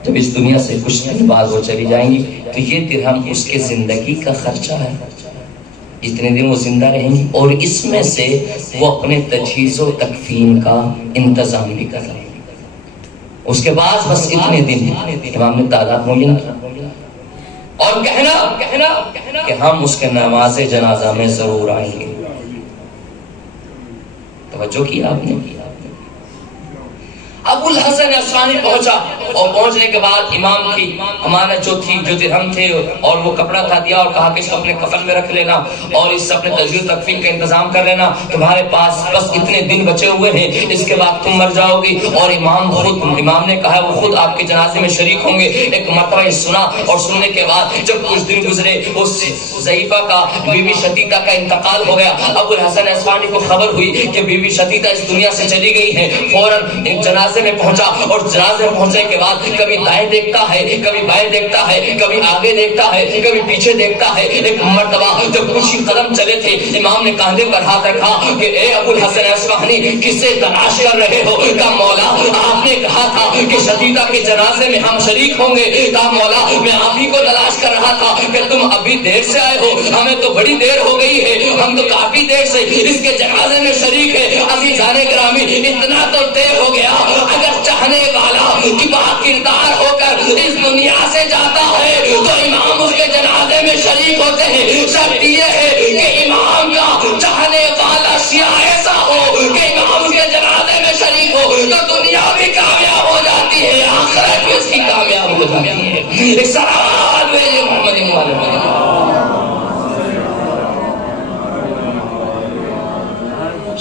جب اس دنیا سے کچھ دن بعد وہ چلی جائیں گی تو یہ درہم اس کے زندگی کا خرچہ ہے، جتنے دن وہ زندہ رہیں گی، اور اس میں سے وہ اپنے تجہیز و تکفین کا انتظام بھی کر رہے ہیں۔ اس کے بعد بس اتنے دن امام نے تعداد معین کیا، اور کہنا کہ ہم اس کے نماز جنازہ میں ضرور آئیں گے۔ توجہ کی آپ نے؟ ابو الحسن اصفہانی پہنچا، اور پہنچنے کے بعد امام کی امانت جو تھی، جو درہم تھے اور وہ کپڑا تھا، دیا اور کہا کہ اس کو اپنے کفن میں رکھ لینا اور اس سے اپنے تجہیز تکفین کا انتظام کر لینا، تمہارے پاس بس اتنے دن بچے ہوئے ہیں، اس کے بعد تم مر جاؤ گی۔ اور امام نے کہا وہ خود آپ کے جنازے میں شریک ہوں گے۔ ایک مرتبہ یہ سنا، اور سننے کے بعد جب کچھ دن گزرے اس ضعیفہ کا، بیوی شتیتا کا انتقال ہو گیا۔ ابو الحسن اصفہانی کو خبر ہوئی کہ بیوی شتیتا اس دنیا سے چلی گئی ہے، فوراً ایک جنازے میں پہنچا، اور جنازے میں پہنچنے کے بعد کبھی دائیں دیکھتا ہے، کبھی بائیں دیکھتا ہے، کبھی آگے دیکھتا ہے، کبھی پیچھے دیکھتا ہے۔ ایک مرتبہ جب کچھ ہی قدم چلے تھے، امام نے کاندھے پر ہاتھ رکھا کہ اے ابو الحسن اصفہانی، کسے تلاش کر رہے ہو؟ کہا مولا آپ نے کہا تھا کہ شتیتا کے جنازے میں ہم شریک ہوں گے۔ کہا مولا میں آپ ہی کو تلاش کر رہا تھا کہ تم ابھی دیر سے آئے ہو، ہمیں تو بڑی دیر ہو گئی ہے، ہم تو کافی دیر سے اس کے جنازے میں شریک ہے۔ عزیزان گرامی اتنا تو دیر ہو گیا، اگر چاہنے والا کی بات کردار ہو کر اس دنیا سے جاتا ہے تو امام اس کے جنازے میں شریک ہوتے ہیں۔ شرط یہ ہے کہ امام کا چاہنے والا شیعہ ایسا ہو کہ امام اس کے جنازے میں شریک ہو تو دنیا بھی کامیاب ہو جاتی ہے، آخرت بھی اس کی کامیاب ہو جاتی ہے۔ ایک سلام میرے محمد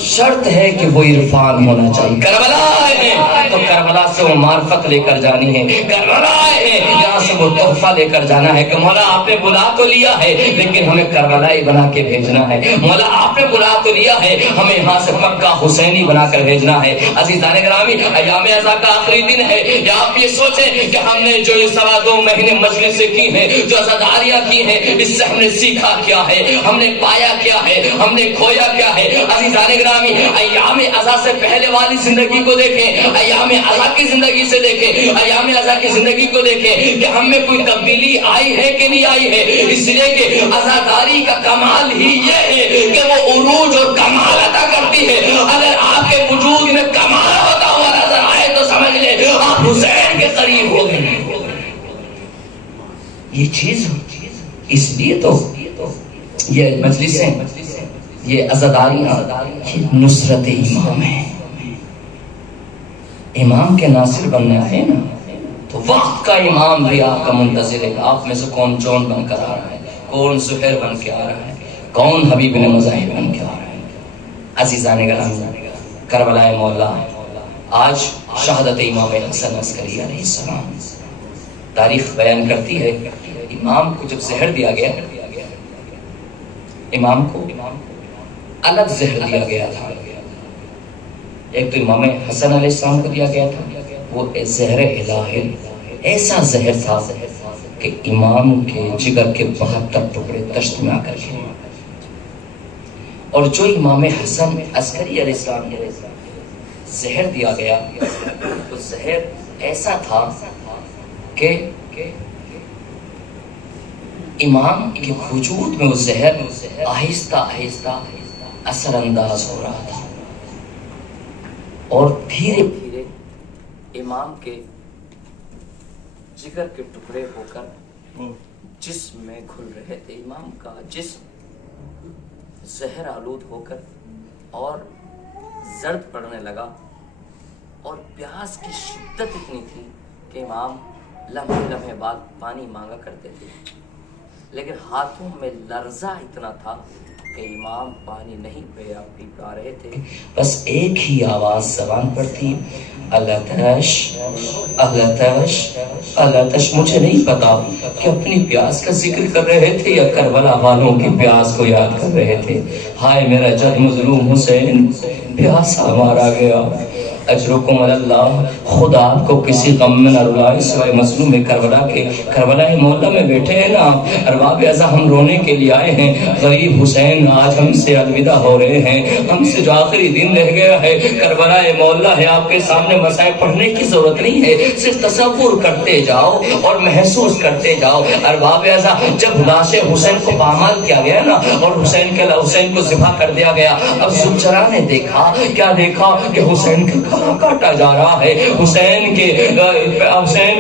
شرط ہے کہ وہ عرفان ہونا چاہیے۔ کربلا ہے تو کربلا سے وہ معرفت لے کر جانی ہے، کربلا ہے یہاں سے وہ تحفہ لے کر جانا ہے کہ مولا آپ نے بلا تو لیا ہے لیکن ہمیں کربلائی بنا کے بھیجنا ہے، مولا آپ نے بلا تو لیا ہے ہمیں یہاں سے مکہ حسینی بنا کر بھیجنا ہے۔ عزیزان گرامی ایام عزا کا آخری دن ہے، یا آپ یہ سوچیں کہ ہم نے جو یہ 2.25 مہینے مجلسیں کی ہیں، جو عزاداریاں کی ہیں، اس سے ہم نے سیکھا کیا ہے، ہم نے پایا کیا ہے، ہم نے کھویا کیا ہے۔ عزیزان گرامی ایام عزا سے پہلے والی زندگی کو دیکھیں، ایام عزا کی زندگی سے دیکھیں، ایام عزا کی زندگی کو دیکھیں کہ ہم میں کوئی تبدیلی آئی ہے کہ نہیں آئی ہے۔ اس لیے کہ عزاداری کا کمال ہی یہ ہے کہ وہ عروج اور کمال عطا کرتی ہے۔ اگر آپ کے وجود میں کمال ہوتا ہوا نظر آئے تو سمجھ لیں آپ حسین کے قریب ہو گئے۔ یہ چیز اس لیے تو یہ مجلسیں، یہ عزاداریاں نصرت امام ہے۔ امام کے ناصر بننا ہے نا تو وقت کا امام بھی آپ کا منتظر ہے۔ آپ میں سے کون جون بن کر آ رہا ہے، کون زہر بن کے آ رہا ہے، کون حبیب بن مظاہر بن کے آ رہا ہے۔ عزیزان گرامی کربلا مولا آج شہادت امام حسن عسکری علیہ السلام، تاریخ بیان کرتی ہے امام کو جب زہر دیا گیا، امام کو الگ زہر دیا گیا تھا، ایک تو امام حسن علیہ السلام کو دیا گیا تھا، وہ زہر الہی ایسا زہر تھا کہ امام کے جگر کے 72 ٹکڑے دشت میں آ کر گئے، اور جو امام حسن عسکری علیہ السلام کے زہر دیا گیا وہ زہر ایسا تھا کہ امام کے وجود میں وہ زہر آہستہ آہستہ اثر انداز ہو رہا تھا، اور دھیرے دھیرے امام کے جگر کے ٹکڑے ہو کر جسم میں گھل رہے تھے، امام کا جسم زہر آلود ہو کر اور زرد پڑنے لگا، اور پیاس کی شدت اتنی تھی کہ امام لمحے لمحے بعد پانی مانگا کرتے تھے، لیکن ہاتھوں میں لرزہ اتنا تھا کہ امام پانی نہیں پی پا رہے تھے، بس ایک ہی آواز زبان پر تھی، الاتش الاتش الاتش۔ مجھے نہیں پتا کہ اپنی پیاس کا ذکر کر رہے تھے یا کربلا والوں کی پیاس کو یاد کر رہے تھے۔ ہائے میرا جد مظلوم حسین، پیاسا مارا گیا، اجرکم اللہ، خدا آپ کو کسی غم میں نہ رلائے سوائے مظلوم کربلا کے۔ کربلا مولا میں بیٹھے ہیں نا، ارباب اعزا ہم رونے کے لیے آئے ہیں، غریب حسین آج ہم سے الوداع ہو رہے ہیں، ہم سے جو آخری دن رہ گیا ہے کربلا مولا ہے، آپ کے سامنے مسائل پڑھنے کی ضرورت نہیں ہے، صرف تصور کرتے جاؤ اور محسوس کرتے جاؤ۔ ارباب اعزا جب لاش حسین کو پامال کیا گیا نا اور حسین کو ذبح کر دیا گیا، اب زجرا نے دیکھا، کیا دیکھا کہ حسین کا گلا کاٹا جا رہا ہے، حسین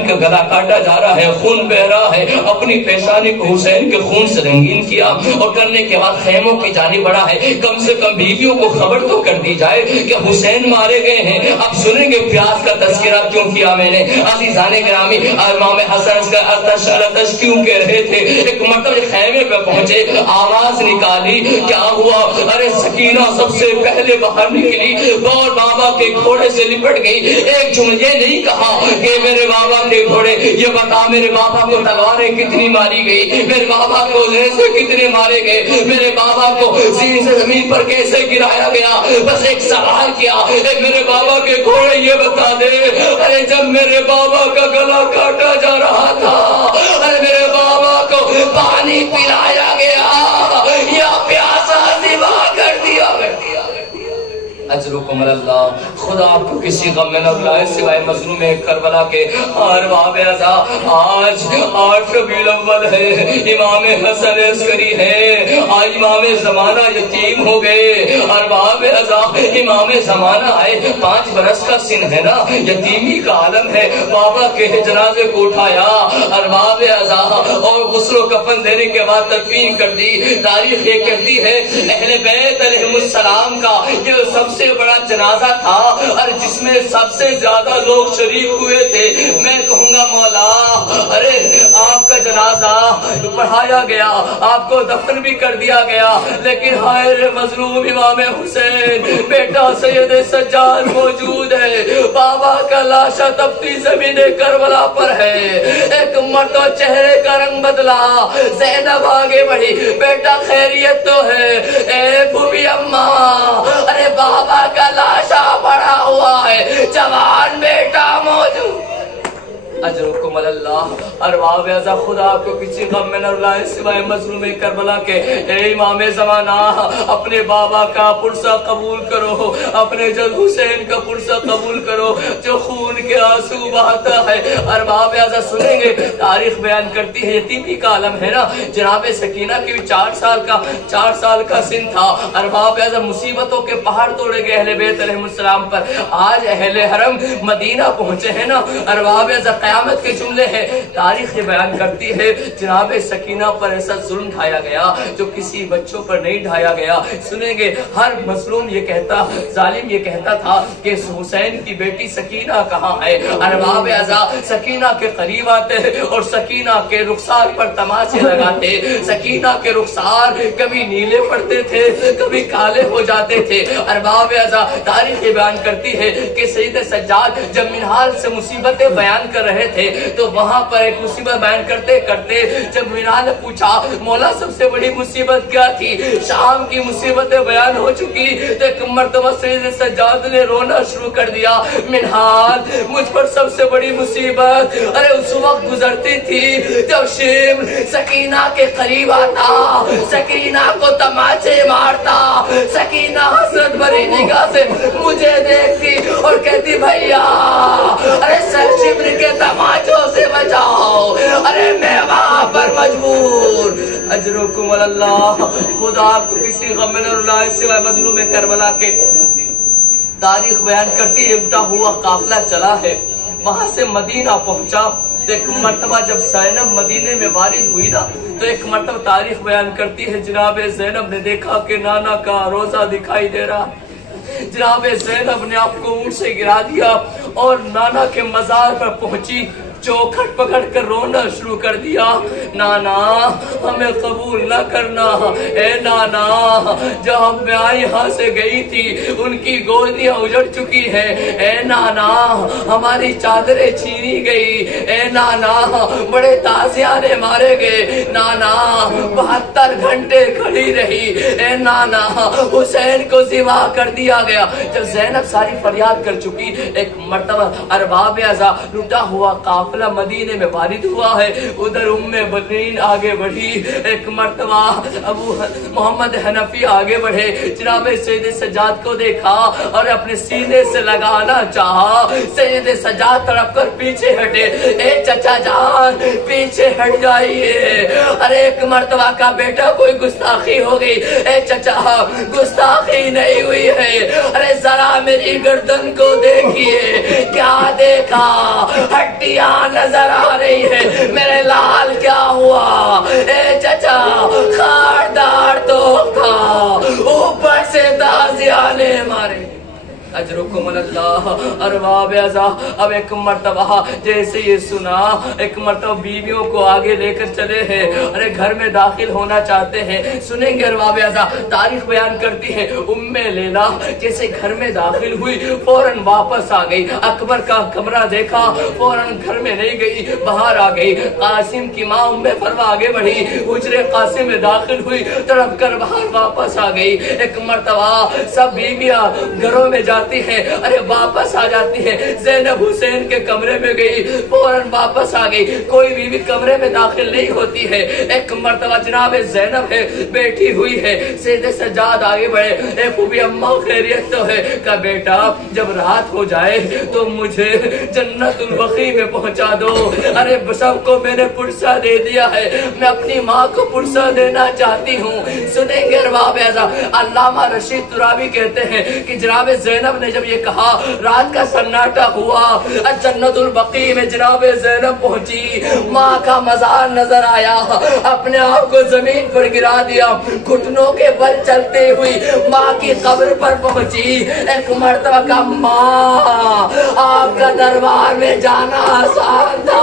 کا گلا کاٹا جا رہا ہے، خون بہ رہا ہے، اپنی پیشانی کو حسین کے خون سے رنگین کیا اور کرنے کے بعد خیموں کی جانب بڑھا ہے، کم سے کم بیویوں کو خبر تو کر دی جائے کہ حسین مارے گئے ہیں۔ اب سنیں گے پیاس کا تذکرہ کیوں کیا میں نے، عزیزان گرامی، امام حسن کا الاتش کیوں کہہ رہے تھے۔ ایک مرتبہ خیمے پہ پہنچے، آواز نکالی، کیا ہوا؟ ارے سکینہ سب سے پہلے باہر نکلی اور بابا کے گھوڑے سے لپٹ گئی، ایک جملہ یہ نہیں کہا کہ میرے بابا کے گھوڑے، یہ بتا میرے بابا کو تلواریں کتنی ماری گئی، میرے بابا کو نیزے کتنے مارے گئے، میرے بابا کو زین سے زمین پر کیسے گرایا گیا، بس ایک سوال کیا، اے میرے بابا کے گھوڑے یہ بتا دے، ارے جب میرے بابا کا گلا کاٹا جا رہا تھا، ارے میرے بابا کو پانی پلایا گیا یا پیاسا ذبح کر دیا گیا؟ اجرکم اللہ، خدا آپ کو کسی غم میں نہ رلائے سوائے مظلوم کربلا کے۔ ارباب اعزا آج 8 ربیع الاول ہے، امام حسن عسکری ہے، آج امام زمانہ یتیم ہو گئے۔ ارباب اعزا امام زمانہ آئے، 5 برس کا سن ہے نا، یتیمی کا عالم ہے، بابا کے جنازے کو اٹھایا ارباب اعزا اور غسل و کفن دینے کے بعد تدفین کر دی۔ تاریخ یہ کہتی ہے اہل بیت علیہ السلام کا یہ سب سے بڑا جنازہ تھا اور جس میں سب سے زیادہ لوگ شریک ہوئے تھے۔ میں کہوں گا مولا، ارے آپ کا جنازہ پڑھایا گیا، آپ کو دفن بھی کر دیا گیا، لیکن ہائے مظلوم امام حسین، بیٹا سید سجاد موجود ہے، بابا کا لاشا تپتی زمین کربلا پر ہے۔ ایک مرتبہ چہرے کا رنگ بدلا، زینب آگے بڑھی، بیٹا خیریت تو ہے؟ اے بھوبی اماں، ارے بابا کا لاشا پڑا ہوا ہے، جوان بیٹا موجود۔ اجرکم اللہ، ارباب اعزا خدا کو کسی غم میں نہ رلائے سوائے مظلوم کربلا کے۔ اے امام زمانہ، اپنے بابا کا پرسہ قبول کرو، اپنے جد حسین کا پرسہ قبول کرو جو خون کے آنسو بہاتا ہے۔ ارباب اعزا سنیں گے، تاریخ بیان کرتی ہے یتیمی کا عالم ہے نا، جناب سکینہ کی بھی 4 سال کا سن تھا۔ ارباب اعزا مصیبتوں کے پہاڑ توڑے گئے اہل بیت علیہ السلام پر۔ آج اہل حرم مدینہ پہنچے ہیں نا، ارباب اعزا قیامت کے جملے ہیں۔ تاریخ یہ بیان کرتی ہے جناب سکینہ پر ایسا ظلم ڈھایا گیا جو کسی بچوں پر نہیں ڈھایا گیا۔ سنیں گے ہر مظلوم یہ کہتا، ظالم یہ کہتا تھا کہ حسین کی بیٹی سکینہ کہاں ہے؟ ارباب اعضاء سکینہ کے قریب آتے اور سکینہ کے رخسار پر تماشے لگاتے۔ سکینہ کے رخسار کبھی نیلے پڑتے تھے، کبھی کالے ہو جاتے تھے۔ ارباب اعضاء تاریخ یہ بیان کرتی ہے کہ سید سجاد جب منہال سے مصیبتیں بیان کر رہے تھے تو وہاں پر ایک مصیبت بیان کرتے کرتے جب منہال نے پوچھا مولا سب سے بڑی مصیبت کیا تھی؟ شام کی مصیبتیں بیان ہو چکی تو ایک مرتبہ سید سجاد نے رونا شروع کر دیا۔ منہال مجھ پر سب سے بڑی مصیبت ارے اس وقت گزرتی تھی جب شیم سکینہ کے قریب آتا، سکینہ کو تماچے مارتا، سکینہ حسرت بھری نگاہ سے مجھے دیکھتی اور کہتی بھیا ارے سر شبر کے تماچوں سے بچاؤ، ارے میں وہاں پر مجبور۔ اجرکم اللہ، خدا آپ کو کسی غم میں نہ رلائے سوائے مظلوم کربلا کے۔ تاریخ بیان کرتی ہے اٹھا ہوا قافلہ چلا ہے، وہاں سے مدینہ پہنچا تو ایک مرتبہ جب زینب مدینے میں وارد ہوئی نا تو ایک مرتبہ تاریخ بیان کرتی ہے جناب زینب نے دیکھا کہ نانا کا روزہ دکھائی دے رہا۔ جناب زینب نے آپ کو اونٹ سے گرا دیا اور نانا کے مزار پر پہنچی، چوکھٹ پکڑ کر رونا شروع کر دیا، نانا ہمیں قبول نہ کرنا، اے نانا جہاں میں یہاں سے گئی تھی ان کی گودیاں اجڑ چکی ہیں، اے نانا ہماری چادریں چھینی گئی، اے نانا بڑے تازیانے مارے گئے، نانا 72 گھنٹے کھڑی رہی، اے نانا حسین کو ذبح کر دیا گیا۔ جب زینب ساری فریاد کر چکی ایک مرتبہ ارباب اعضاء لٹا ہوا قافلہ مدینے میں وارد ہوا ہے، ادھر ام بنین آگے بڑھی، ایک مرتبہ ابو محمد حنفی آگے بڑھے، جناب سید سجاد کو دیکھا اور اپنے سینے سے لگانا چاہا، سید سجاد طرف کر پیچھے ہٹے، اے چچا جان پیچھے ہٹ جائیے، ارے ایک مرتبہ کا بیٹا کوئی گستاخی ہو گئی، اے چچا گستاخی نہیں ہوئی ہے، ارے ذرا میری گردن کو دیکھیے، کیا دیکھا ہڈیاں نظر آ رہی ہے، میرے لال کیا ہوا، اے چچا خاردار تو تھا، اوپر سے تازیانے مارے۔ اجرکم اللہ، ارباب اعضاء اب ایک مرتبہ جیسے یہ سنا ایک مرتبہ بیویوں کو آگے لے کر چلے ہیں، ارے گھر میں داخل ہونا چاہتے ہیں۔ سنیں گے ارباب اعضاء تاریخ بیان کرتی ہے ام لیلا جیسے گھر میں داخل ہوئی فوراً واپس آ گئی، اکبر کا کمرہ دیکھا فوراً گھر میں نہیں گئی، باہر آ گئی، قاسم کی ماں ام فروا آگے بڑھی، حجرے قاسم میں داخل ہوئی، تڑپ کر باہر واپس آ گئی۔ ایک مرتبہ سب بیویاں گھروں میں جاتی ہیں، ارے واپس آ جاتی ہیں، زینب حسین کے کمرے میں گئی فوراً واپس آ گئی، کوئی بیوی کمرے میں داخل نہیں ہوتی ہے۔ ایک مرتبہ جناب زینب ہے بیٹھی ہوئی ہے، سید سجاد آگے بڑھے، اے پھوپھی اماں خیریت تو ہے؟ کہا بیٹا جب رات ہو جائے تو مجھے جنت البقیع میں پہنچا دو، ارے سب کو میں نے پرسہ دے دیا ہے، میں اپنی ماں کو پرسہ دینا چاہتی ہوں۔ سنیں گے ارباب اعضاء علامہ رشید ترابی کہتے ہیں کہ جناب زینب نے جب یہ کہا رات کا سناٹا ہوا، جنت البقیع میں جناب زینب پہنچی، ماں کا مزار نظر آیا، اپنے آپ کو زمین پر گرا دیا، گھٹنوں کے بل چلتے ہوئی ماں کی قبر پر پہنچی، ایک مرتبہ کا ماں آپ کا دربار میں جانا آسان تھا،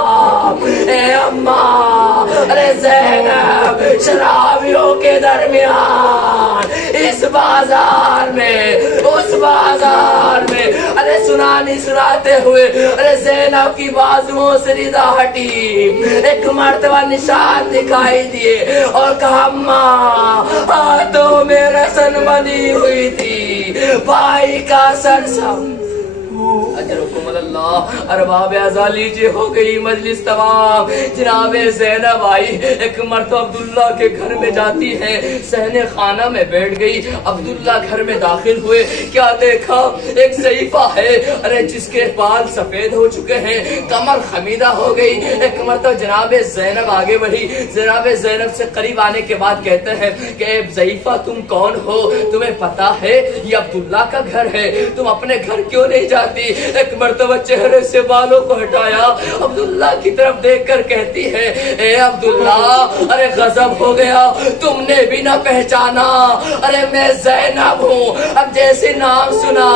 اے اماں ارے زینب شرابیوں کے درمیان اس بازار میں اس بازار میں، ارے سنانی سناتے ہوئے ارے زینب کی بازوؤں سے ردا ہٹی، ایک مرتبہ نشان دکھائی دیے اور کہا ماں ہاتھوں میں رسن بندھی ہوئی تھی، بھائی کا سر سم۔ اجرکم اللہ، ارباب اعضاء لیجیے ہو گئی مجلس تمام، جناب زینب آئی، ایک مرتبہ عبداللہ کے گھر میں جاتی ہے، صحن خانہ میں بیٹھ گئی، عبداللہ گھر میں داخل ہوئے، کیا دیکھا ایک ضعیفہ ہے، ارے جس کے بال سفید ہو چکے ہیں، کمر خمیدہ ہو گئی، ایک مرتبہ جناب زینب آگے بڑھی، جناب زینب سے قریب آنے کے بعد کہتے ہیں کہ ضعیفہ تم کون ہو، تمہیں پتا ہے یہ عبداللہ کا گھر ہے، تم اپنے گھر کیوں نہیں جاتی؟ ایک مرتبہ چہرے سے بالوں کو ہٹایا، عبداللہ کی طرف دیکھ کر کہتی ہے اے عبداللہ ارے غضب ہو گیا، تم نے بھی نہ پہچانا، ارے میں زینب ہوں۔ اب جیسے نام سنا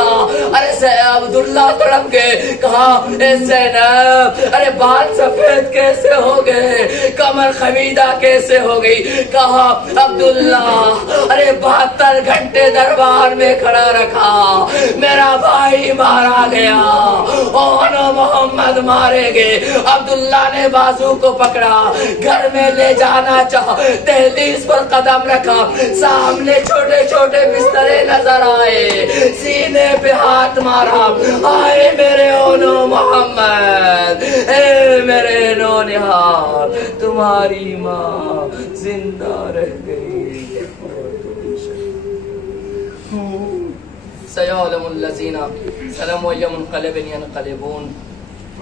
ارے عبداللہ تڑپ گئے، کہا اے زینب ارے بال سفید کیسے ہو گئے، کمر خمیدہ کیسے ہو گئی؟ کہا عبداللہ ارے 72 گھنٹے دربار میں کھڑا رکھا، میرا بھائی مارا گیا، اونو محمد مارے گئے۔ عبداللہ نے بازو کو پکڑا، گھر میں لے جانا چاہا، دہلیز پر قدم رکھا، سامنے چھوٹے چھوٹے بسترے نظر آئے، سینے پہ ہاتھ مارا، آئے میرے اونو محمد، اے میرے نونہال، تمہاری ماں زندہ رہ گئی۔ سيعلم الذين ظلموا أي منقلب ينقلبون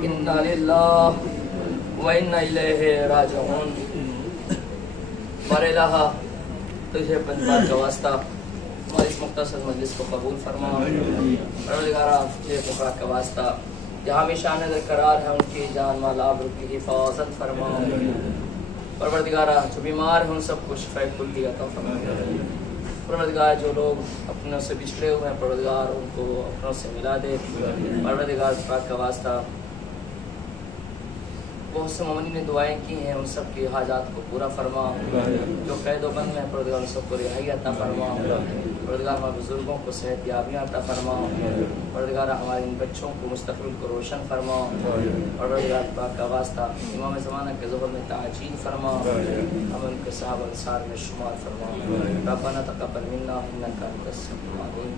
إنا لله وإنا إليه راجعون۔ بار الہ تجھے پنجاب کا واسطہ ہماری اس مختصر مجلس کو قبول فرما، پروردگارا تجھے فقراء کا واسطہ جہاں بھی شان قرار ہے ان کی جان مال آبرو کی حفاظت فرما، پروردگارا جو بیمار ہیں ان سب کو شفاء کلی عطا فرما، پروردگار جو لوگ اپنوں سے بچھڑے ہوئے ہیں پروردگار ان کو اپنوں سے ملا دے، پروردگار پاک کا واسطہ بہت سے مومنین نے دعائیں کی ہیں ان سب کی حاجات کو پورا فرما، جو قید و بند میں پروردگار ان سب کو رہائی عطا فرما، پروردگار ہمارے بزرگوں کو صحت یابیاں عطا فرما، پروردگار ہمارے ان بچوں کو مستقبل کو روشن فرما، پروردگار پاک کا واسطہ امام زمانہ کے ظہور میں تعجیل فرما، ہم ان کے صحابہ انصار میں شمار فرما، ربنا تقبل منا انک انت السمیع العلیم۔